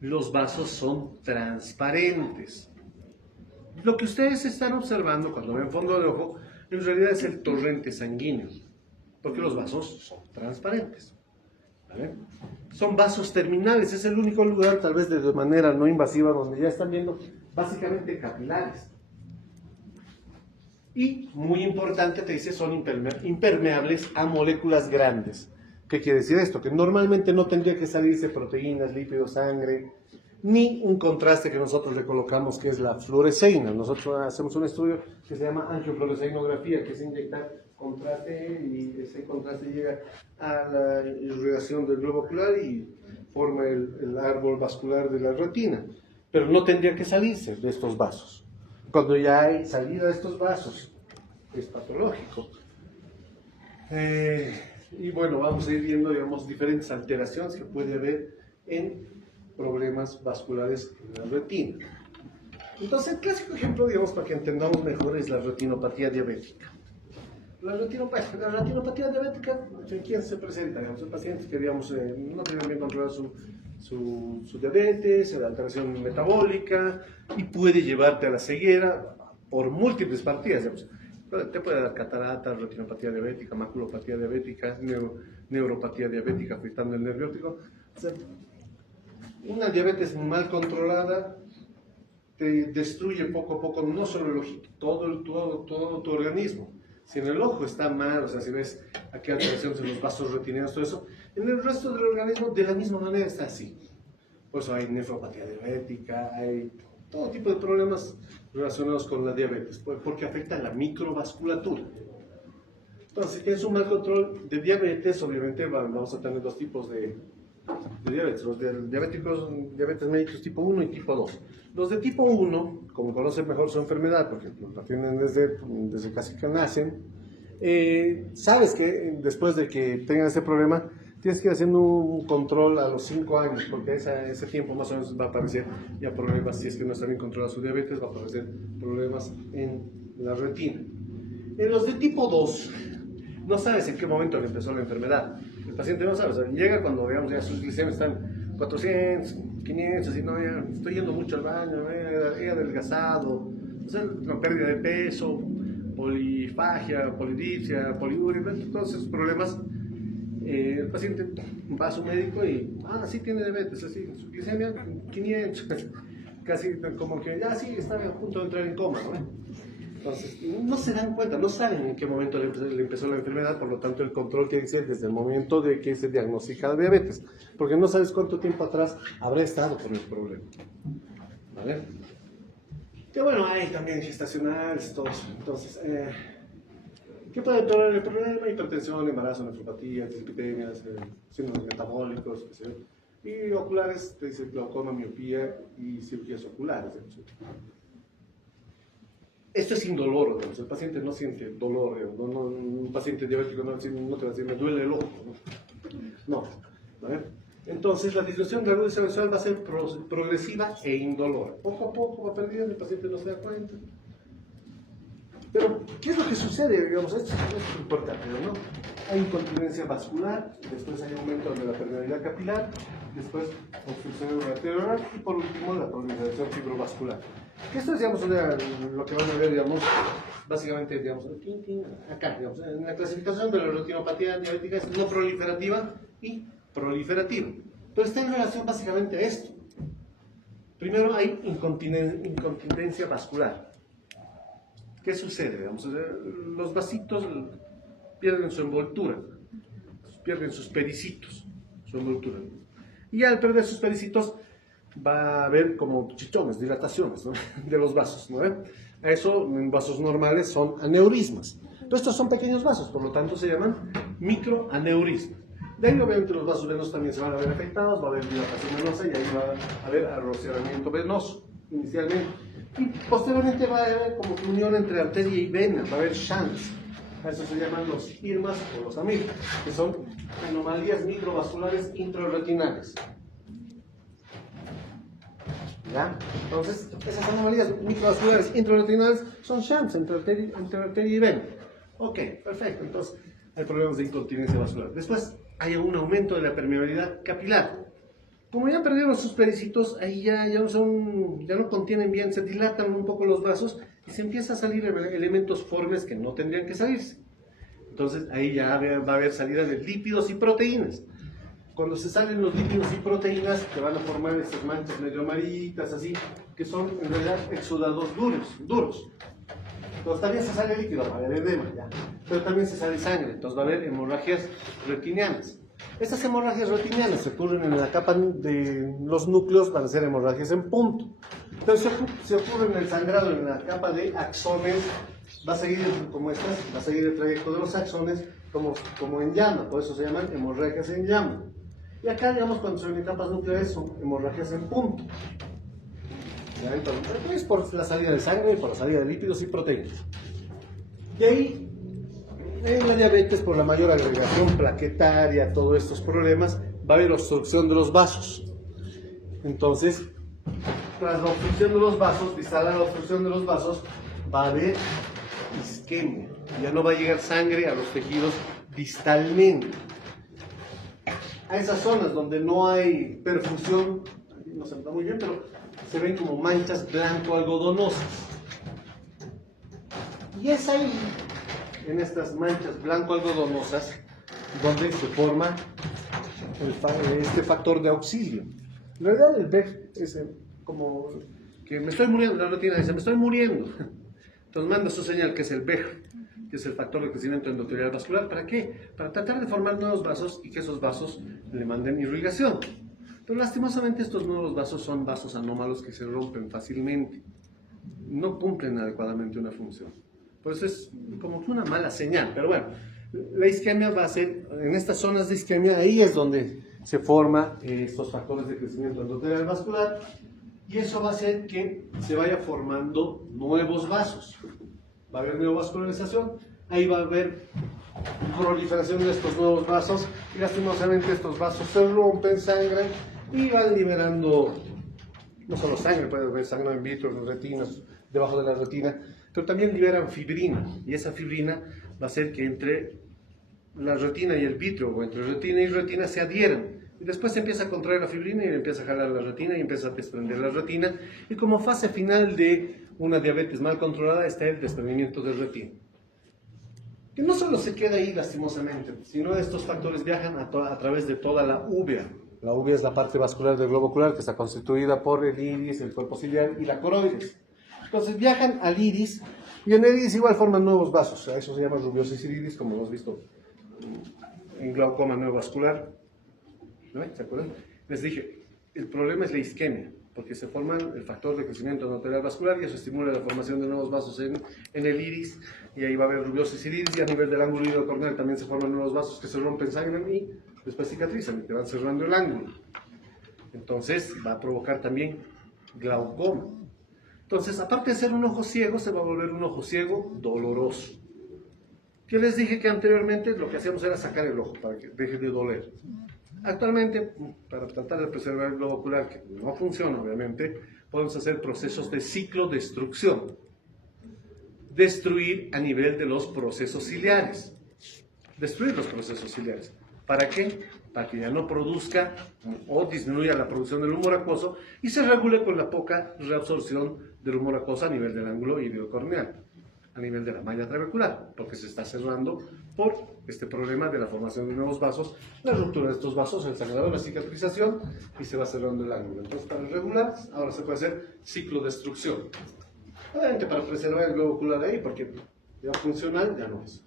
Los vasos son transparentes. Lo que ustedes están observando cuando ven fondo de ojo, en realidad es el torrente sanguíneo, porque los vasos son transparentes. ¿Vale? Son vasos terminales, es el único lugar, tal vez de manera no invasiva, donde ya están viendo básicamente capilares. Y, muy importante, te dice, son impermeables a moléculas grandes. ¿Qué quiere decir esto? Que normalmente no tendría que salirse proteínas, lípidos, sangre, ni un contraste que nosotros le colocamos, que es la fluoresceína. Nosotros hacemos un estudio que se llama angiofluoresceinografía, que es inyectar contraste, y ese contraste llega a la irrigación del globo ocular y forma el árbol vascular de la retina. Pero no tendría que salirse de estos vasos. Cuando ya hay salida de estos vasos, es patológico. Y bueno, vamos a ir viendo, digamos, diferentes alteraciones que puede haber en problemas vasculares en la retina. Entonces, el clásico ejemplo, digamos, para que entendamos mejor, es la retinopatía diabética. La retinopatía diabética, ¿en quién se presenta? Digamos, en pacientes que, digamos, no tienen bien controlado su diabetes, la alteración metabólica, y puede llevarte a la ceguera por múltiples partidas. Digamos. Te puede dar catarata, retinopatía diabética, maculopatía diabética, neuropatía diabética afectando el nervio óptico. O sea, una diabetes mal controlada te destruye poco a poco no solo el ojito, todo tu organismo. Si en el ojo está mal, o sea, si ves aquí alteraciones en los vasos retinianos, todo eso, en el resto del organismo de la misma manera está así. Por eso hay nefropatía diabética, hay todo tipo de problemas relacionados con la diabetes, porque afecta a la microvasculatura. Entonces, si tienes un mal control de diabetes, obviamente vamos a tener 2 tipos de diabetes. Los diabetes mellitus tipo 1 y tipo 2. Los de tipo 1, como conocen mejor su enfermedad, porque la tienen desde casi que nacen, sabes que después de que tengan ese problema, tienes que ir haciendo un control a los 5 años, porque ese tiempo más o menos va a aparecer ya problemas, si es que no está bien controlado su diabetes, va a aparecer problemas en la retina. En los de tipo 2, no sabes en qué momento le empezó la enfermedad. El paciente no sabe, o sea, llega cuando, digamos, ya sus glicemias están 400, 500, y no, ya estoy yendo mucho al baño, he adelgazado, o sea, una pérdida de peso, polifagia, polidipsia, poliuria, todos esos problemas. El paciente va a su médico y, sí tiene diabetes, así, su glicemia 500, casi como que ya sí está a punto de entrar en coma, ¿no? Entonces, no se dan cuenta, no saben en qué momento le empezó la enfermedad, por lo tanto el control tiene que ser desde el momento de que se diagnostica la diabetes, porque no sabes cuánto tiempo atrás habrá estado con el problema. ¿Vale? Que bueno, hay también gestacionales, todo eso. Entonces, ¿qué puede traer el problema? Hipertensión, embarazo, nefropatía, dislipidemias, síndromes metabólicos, y oculares, te dice glaucoma, miopía y cirugías oculares. Esto es indoloro, digamos. El paciente no siente dolor, un paciente diabético no te va a decir, me duele el ojo. No. ¿Vale? Entonces, la disminución de la luz visual va a ser progresiva e indolora. Poco a poco va perdiendo, el paciente no se da cuenta. Pero, ¿qué es lo que sucede? Digamos, esto es importante, ¿no? Hay incontinencia vascular, después hay aumento de la permeabilidad capilar, después obstrucción arterial y por último la proliferación fibrovascular. Esto es, digamos, lo que van a ver, digamos, básicamente, digamos, acá, digamos, en la clasificación de la retinopatía diabética es no proliferativa y proliferativa. Pero está en relación básicamente a esto. Primero hay incontinencia vascular. ¿Qué sucede? Digamos, los vasitos pierden su envoltura, pierden sus pericitos, su envoltura. Y al perder sus pericitos va a haber como chichones, dilataciones, ¿no? De los vasos, ¿no? Eso en vasos normales son aneurismas. Pero estos son pequeños vasos, por lo tanto se llaman microaneurismas. De ahí obviamente los vasos venosos también se van a ver afectados, va a haber dilatación venosa y ahí va a haber arrociamiento venoso inicialmente. Y posteriormente va a haber como que unión entre arteria y vena, va a haber shunts. A eso se llaman los irmas o los amigos, que son anomalías microvasculares intrarretinales. ¿Ya? Entonces, esas anomalías microvasculares intrarretinales son shunts entre arteria y vena. Ok, perfecto. Entonces, hay problemas de incontinencia vascular. Después, hay un aumento de la permeabilidad capilar. Como ya perdieron sus pericitos, ahí ya no contienen bien, se dilatan un poco los vasos y se empieza a salir elementos formes que no tendrían que salirse. Entonces ahí ya va a haber salida de lípidos y proteínas. Cuando se salen los lípidos y proteínas, te van a formar estas manchas medio amarillitas, así, que son en realidad exudados duros. Entonces también se sale líquido, va a haber edema, ya. Pero también se sale sangre, entonces va a haber hemorragias retinianas. Estas hemorragias retinianas se ocurren en la capa de los núcleos, van a ser hemorragias en punto. Entonces se ocurre en el sangrado en la capa de axones, va a seguir como estas, va a seguir el trayecto de los axones como en llama, por eso se llaman hemorragias en llama. Y acá, digamos, cuando son en capas nucleares son hemorragias en punto. ¿Ya? Entonces, por la salida de sangre, por la salida de lípidos y proteínas. Y ahí, en la diabetes, por la mayor agregación plaquetaria, todos estos problemas, va a haber obstrucción de los vasos. Entonces, tras la obstrucción de los vasos, distal a la obstrucción de los vasos, va a haber isquemia. Ya no va a llegar sangre a los tejidos distalmente. A esas zonas donde no hay perfusión, no se nota muy bien, pero se ven como manchas blanco-algodonosas. Y es ahí, en estas manchas blanco-algodonosas, donde se forma este factor de auxilio. En realidad el BEG es como que me estoy muriendo, la retina dice, me estoy muriendo. Entonces manda su señal que es el BEG, que es el factor de crecimiento endotelial vascular. ¿Para qué? Para tratar de formar nuevos vasos y que esos vasos le manden irrigación. Pero lastimosamente estos nuevos vasos son vasos anómalos que se rompen fácilmente. No cumplen adecuadamente una función. Por eso es como que una mala señal. Pero bueno, la isquemia va a ser, en estas zonas de isquemia, ahí es donde se forman estos factores de crecimiento endotelial vascular. Y eso va a hacer que se vaya formando nuevos vasos. Va a haber neovascularización, ahí va a haber proliferación de estos nuevos vasos y lastimosamente estos vasos se rompen, sangran y van liberando no solo sangre, puede haber sangre in vitro, en retinas, debajo de la retina, pero también liberan fibrina y esa fibrina va a hacer que entre la retina y el vítreo o entre retina y retina se adhieran. Y después se empieza a contraer la fibrina y empieza a jalar la retina y empieza a desprender la retina. Y como fase final de una diabetes mal controlada está el desprendimiento de retina. Que no solo se queda ahí lastimosamente, sino estos factores viajan a través de toda la úvea. La úvea es la parte vascular del globo ocular que está constituida por el iris, el cuerpo ciliar y la coroides. Entonces viajan al iris y en el iris igual forman nuevos vasos. A eso se llama rubiosis iris, como hemos visto en glaucoma neovascular. ¿No? ¿Se acuerdan? Les dije, el problema es la isquemia, porque se forma el factor de crecimiento endotelial vascular y eso estimula la formación de nuevos vasos en el iris y ahí va a haber rubiosis iris y a nivel del ángulo iliocorneal también se forman nuevos vasos que se rompen, sangran y después cicatrizan y te van cerrando el ángulo. Entonces va a provocar también glaucoma. Entonces, aparte de ser un ojo ciego, se va a volver un ojo ciego doloroso. Que les dije que anteriormente lo que hacíamos era sacar el ojo para que deje de doler. Actualmente, para tratar de preservar el globo ocular, que no funciona obviamente, podemos hacer procesos de ciclodestrucción. Destruir a nivel de los procesos ciliares. Destruir los procesos ciliares. ¿Para qué? Para que ya no produzca o disminuya la producción del humor acuoso y se regule con la poca reabsorción del humor acuoso a nivel del ángulo iliocorneal, a nivel de la malla trabecular, porque se está cerrando por este problema de la formación de nuevos vasos, la ruptura de estos vasos, el sangrado, la cicatrización y se va cerrando el ángulo. Entonces, para regular, ahora se puede hacer ciclodestrucción. Obviamente para preservar el globo ocular ahí, porque ya funcional ya no es.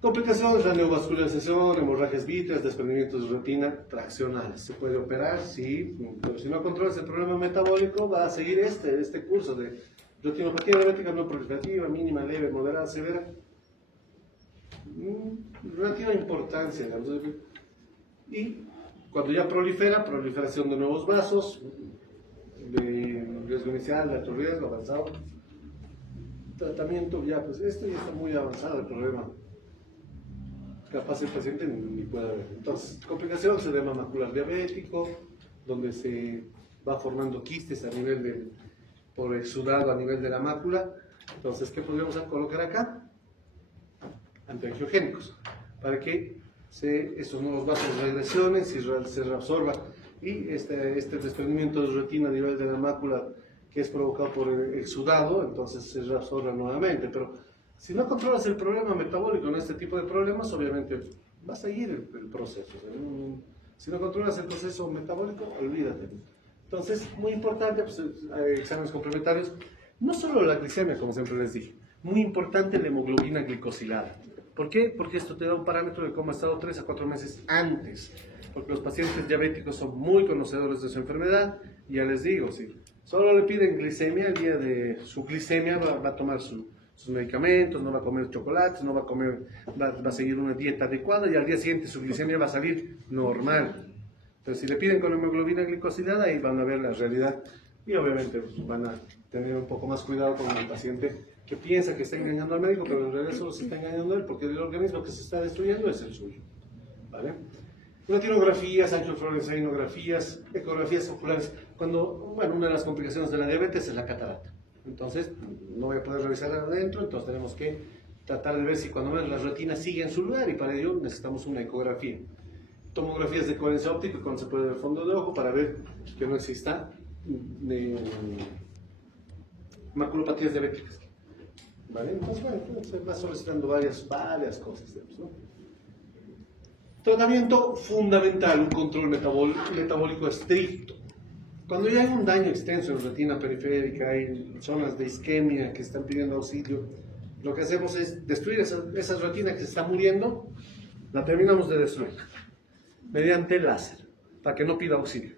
Complicaciones, la neovascularización, hemorragias vítreas, desprendimientos de retina traccionales. Se puede operar, sí, pero si no controlas el problema metabólico, va a seguir este curso de retinopatía diabética no proliferativa, mínima, leve, moderada, severa. Relativa importancia, digamos. Y cuando ya proliferación de nuevos vasos, de riesgo inicial, de alto riesgo, avanzado. Tratamiento, ya, pues esto ya está muy avanzado el problema. Capaz el paciente ni puede ver. Entonces, complicaciones, edema macular diabético, donde se va formando quistes a nivel por exudado a nivel de la mácula. Entonces, ¿qué podríamos colocar acá? Antiangiogénicos, para que estos nuevos vasos regresionen, se reabsorba y este desprendimiento de retina a nivel de la mácula que es provocado por el exudado, entonces se reabsorba nuevamente. Pero si no controlas el problema metabólico en este tipo de problemas, obviamente va a seguir el proceso. Si no controlas el proceso metabólico, olvídate. Entonces, muy importante, pues, exámenes complementarios, no solo la glicemia, como siempre les dije, muy importante la hemoglobina glicosilada. ¿Por qué? Porque esto te da un parámetro de cómo ha estado 3 a 4 meses antes. Porque los pacientes diabéticos son muy conocedores de su enfermedad, y ya les digo, si solo le piden glicemia, el día de su glicemia va a tomar sus medicamentos, no va a comer chocolates, no va a comer, va a seguir una dieta adecuada y al día siguiente su glicemia va a salir normal. Pero si le piden con hemoglobina glicosilada, ahí van a ver la realidad y obviamente pues, van a tener un poco más cuidado con el paciente que piensa que está engañando al médico, pero en realidad solo se está engañando a él porque el organismo que se está destruyendo es el suyo. ¿Vale? Retinografías, angiofluoresceínografías, ecografías oculares. Una de las complicaciones de la diabetes es la catarata. Entonces, no voy a poder revisar adentro, entonces tenemos que tratar de ver si cuando menos la retina sigue en su lugar y para ello necesitamos una ecografía. Tomografías de coherencia óptica cuando se puede ver el fondo de ojo para ver que no exista maculopatías diabéticas. ¿Vale? Entonces, se va solicitando varias cosas. Digamos, ¿no? Tratamiento fundamental, un control metabólico estricto. Cuando ya hay un daño extenso en retina periférica, hay zonas de isquemia que están pidiendo auxilio, lo que hacemos es destruir esa retina que se está muriendo, la terminamos de destruir mediante láser, para que no pida auxilio.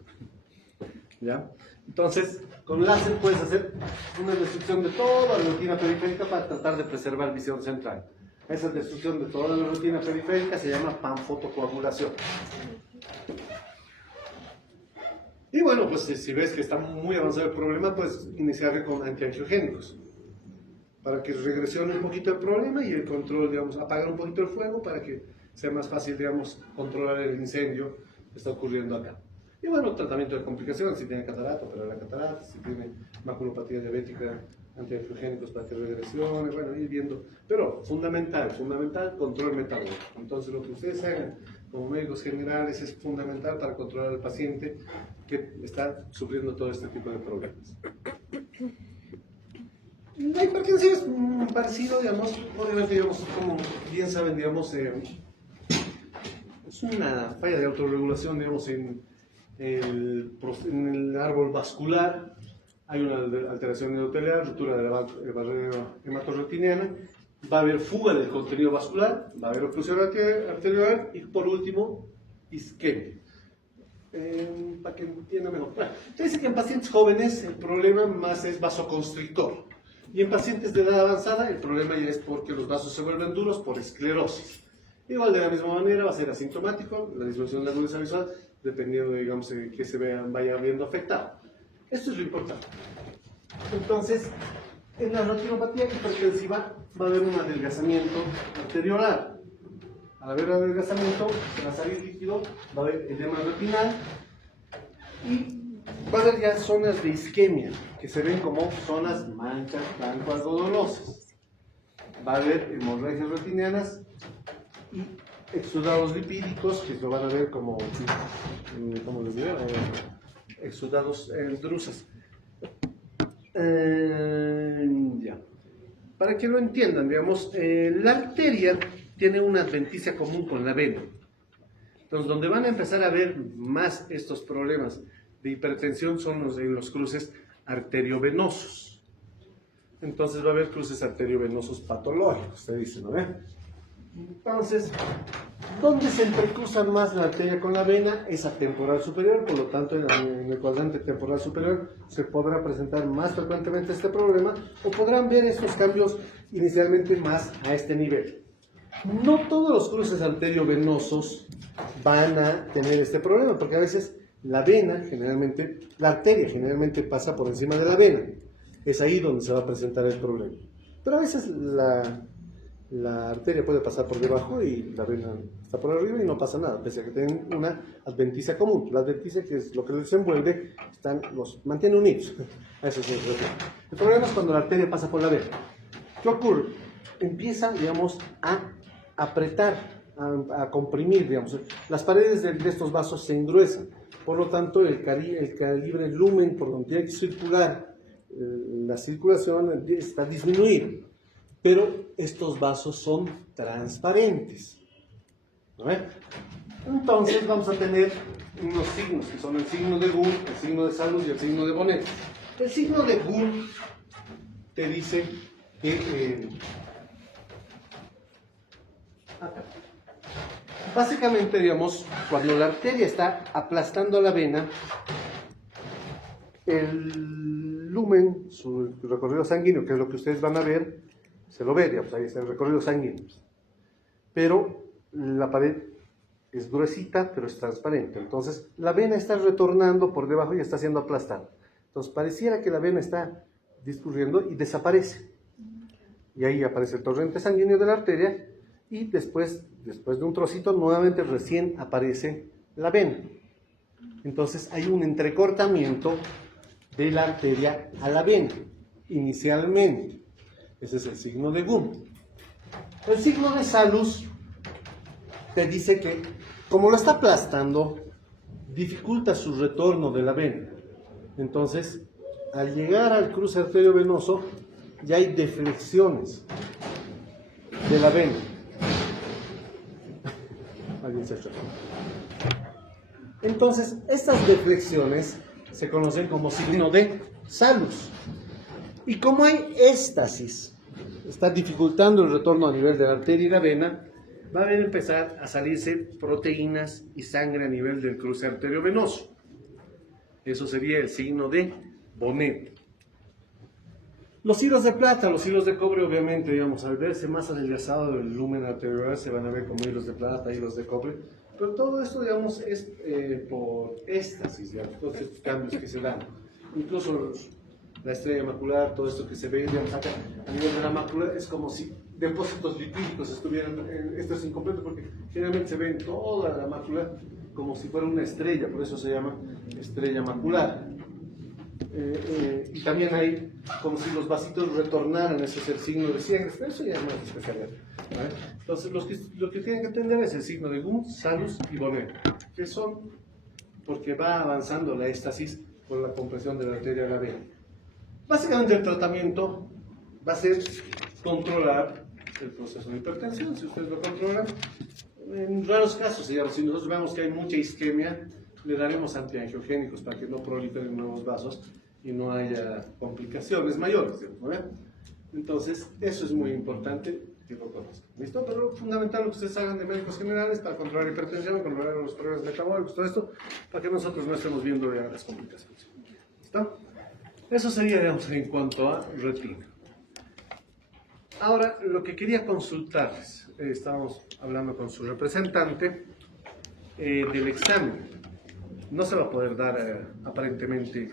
¿Ya? Entonces, con láser puedes hacer una destrucción de toda la retina periférica para tratar de preservar visión central. Esa destrucción de toda la retina periférica se llama panfotocoagulación. Y bueno, pues si ves que está muy avanzado el problema, pues iniciar con antiangiogénicos. para que regresione un poquito el problema y el control, digamos, apagar un poquito el fuego para que sea más fácil, digamos, controlar el incendio que está ocurriendo acá. Y bueno, tratamiento de complicaciones, si tiene catarata, operar la catarata, si tiene maculopatía diabética, antiangiogénicos para que regresione, bueno, ir viendo. Pero fundamental, control metabólico. Entonces lo que ustedes hagan como médicos generales es fundamental para controlar al paciente que está sufriendo todo este tipo de problemas. La hipertensión es parecido, digamos, obviamente, digamos, como bien saben, digamos, es una falla de autorregulación, digamos, en el árbol vascular. Hay una alteración endotelial, ruptura de la barrera hematorretiniana, va a haber fuga del contenido vascular, va a haber oclusión arterial y por último, isquemia. Para que entienda mejor. Bueno, dice que en pacientes jóvenes el problema más es vasoconstrictor y en pacientes de edad avanzada el problema ya es porque los vasos se vuelven duros por esclerosis. Igual de la misma manera va a ser asintomático, la disminución de la agudeza visual, dependiendo de, digamos, que se vaya viendo afectado. Esto es lo importante. Entonces, en la retinopatía hipertensiva va a haber un adelgazamiento arteriolar. Al haber adelgazamiento, se va a salir líquido, va a haber edema retinal y va a haber ya zonas de isquemia, que se ven como zonas manchas blanco-algodonosas. Va a haber hemorragias retinianas y exudados lipídicos, que lo van a ver como les digo, exudados drusas. Ya. Para que lo entiendan, digamos, la arteria tiene una adventicia común con la vena. Entonces, donde van a empezar a ver más estos problemas de hipertensión son en los cruces arteriovenosos. Entonces va a haber cruces arteriovenosos patológicos, se dice, ¿no ve? Entonces, ¿dónde se entrecruza más la arteria con la vena? Es a temporal superior, por lo tanto en el cuadrante temporal superior se podrá presentar más frecuentemente este problema o podrán ver estos cambios inicialmente más a este nivel. No todos los cruces arteriovenosos van a tener este problema, porque a veces la arteria generalmente pasa por encima de la vena. Es ahí donde se va a presentar el problema. Pero a veces la arteria puede pasar por debajo y la vena está por arriba y no pasa nada, pese a que tienen una adventicia común. La adventicia, que es lo que les envuelve, los mantiene unidos. Eso es el problema es cuando la arteria pasa por la vena. ¿Qué ocurre? Empieza, digamos, a apretar, a comprimir, digamos. Las paredes de estos vasos se engruesan. Por lo tanto, el calibre, el lumen por donde tiene que circular la circulación está disminuido. Pero estos vasos son transparentes. ¿No? Entonces vamos a tener unos signos, que son el signo de Gunn, el signo de Salus y el signo de Bonnet. El signo de Gunn te dice que básicamente, digamos, cuando la arteria está aplastando la vena, el lumen, su recorrido sanguíneo, que es lo que ustedes van a ver, se lo ve, digamos, ahí está el recorrido sanguíneo. Pero la pared es gruesita, pero es transparente. Entonces, la vena está retornando por debajo y está siendo aplastada. Entonces, pareciera que la vena está discurriendo y desaparece. Y ahí aparece el torrente sanguíneo de la arteria y después de un trocito, nuevamente recién aparece la vena. Entonces, hay un entrecortamiento de la arteria a la vena, inicialmente. Ese es el signo de Gunn. El signo de Salus te dice que, como lo está aplastando, dificulta su retorno de la vena. Entonces, al llegar al cruce arteriovenoso, ya hay deflexiones de la vena. Entonces, estas deflexiones se conocen como signo de Salus. Y como hay éstasis, está dificultando el retorno a nivel de la arteria y la vena, va a empezar a salirse proteínas y sangre a nivel del cruce arteriovenoso. Eso sería el signo de Bonnet. Los hilos de plata, los hilos de cobre, obviamente, digamos, al verse más adelgazado del lumen arteriolar, se van a ver como hilos de plata, hilos de cobre. Pero todo esto, digamos, es por éstasis, digamos, todos estos cambios que se dan. Incluso la estrella macular, todo esto que se ve, digamos, acá, a nivel de la mácula, es como si depósitos lipídicos estuvieran, esto es incompleto porque generalmente se ve en toda la mácula como si fuera una estrella, por eso se llama estrella macular. Y también hay como si los vasitos retornaran, ese es el signo de Siegrist, pero eso ya es más especialidad, ¿vale? Entonces, lo que tienen que entender es el signo de Gunn, Salus y Bonnet, que son porque va avanzando la éstasis con la compresión de la arteria de la vena. Básicamente el tratamiento va a ser controlar el proceso de hipertensión. Si ustedes lo controlan, en raros casos, digamos, si nosotros vemos que hay mucha isquemia, le daremos antiangiogénicos para que no proliferen nuevos vasos y no haya complicaciones mayores, digamos, ¿no? Entonces, eso es muy importante que lo conozcan. ¿Listo? Pero fundamental lo que ustedes hagan de médicos generales para controlar hipertensión, controlar los problemas metabólicos, todo esto, para que nosotros no estemos viendo ya las complicaciones. ¿Listo? Eso sería, digamos, en cuanto a retina. Ahora, lo que quería consultarles, estábamos hablando con su representante del examen. No se va a poder dar aparentemente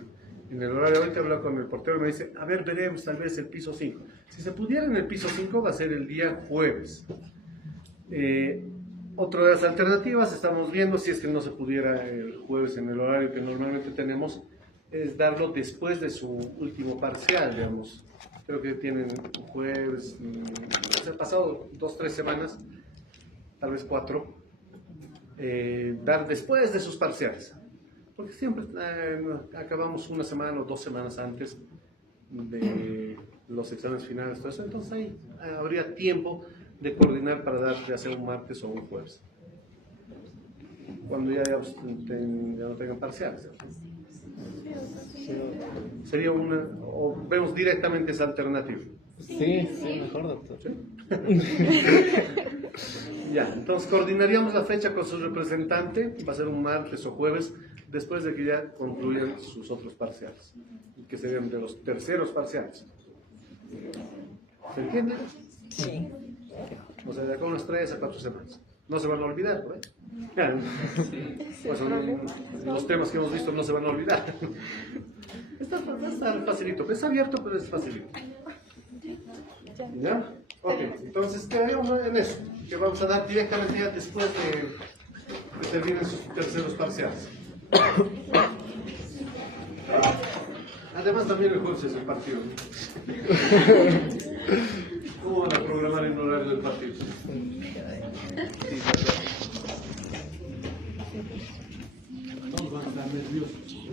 en el horario. Ahorita hablado con el portero y me dice, a ver, veremos tal vez el piso 5. Si se pudiera en el piso 5 va a ser el día jueves. Otra de las alternativas, estamos viendo si es que no se pudiera el jueves en el horario que normalmente tenemos, es darlo después de su último parcial, digamos. Creo que tienen jueves, se han pasado 2 o 3 semanas, tal vez 4, dar después de sus parciales. Porque siempre acabamos 1 semana o 2 semanas antes de los exámenes finales, todo eso. Entonces ahí habría tiempo de coordinar para dar ya sea un martes o un jueves. Cuando ya no tengan parciales. Sería una, o vemos directamente esa alternativa. Sí, mejor, doctor. ¿Sí? Ya, entonces coordinaríamos la fecha con su representante, va a ser un martes o jueves, después de que ya concluyan sus otros parciales, que serían de los terceros parciales. ¿Se entiende? Sí. O sea, de acá unas 3 a 4 semanas. No se van a olvidar, ¿no? Pues los temas que hemos visto no se van a olvidar. Está facilito, es abierto, pero es facilito. ¿Ya? Ok, entonces quedaríamos en eso, que vamos a dar directamente ya después de que terminen sus terceros parciales. Además también el jueves es el partido. ¿Cómo van a programar el horario del partido? Todos van a estar nerviosos.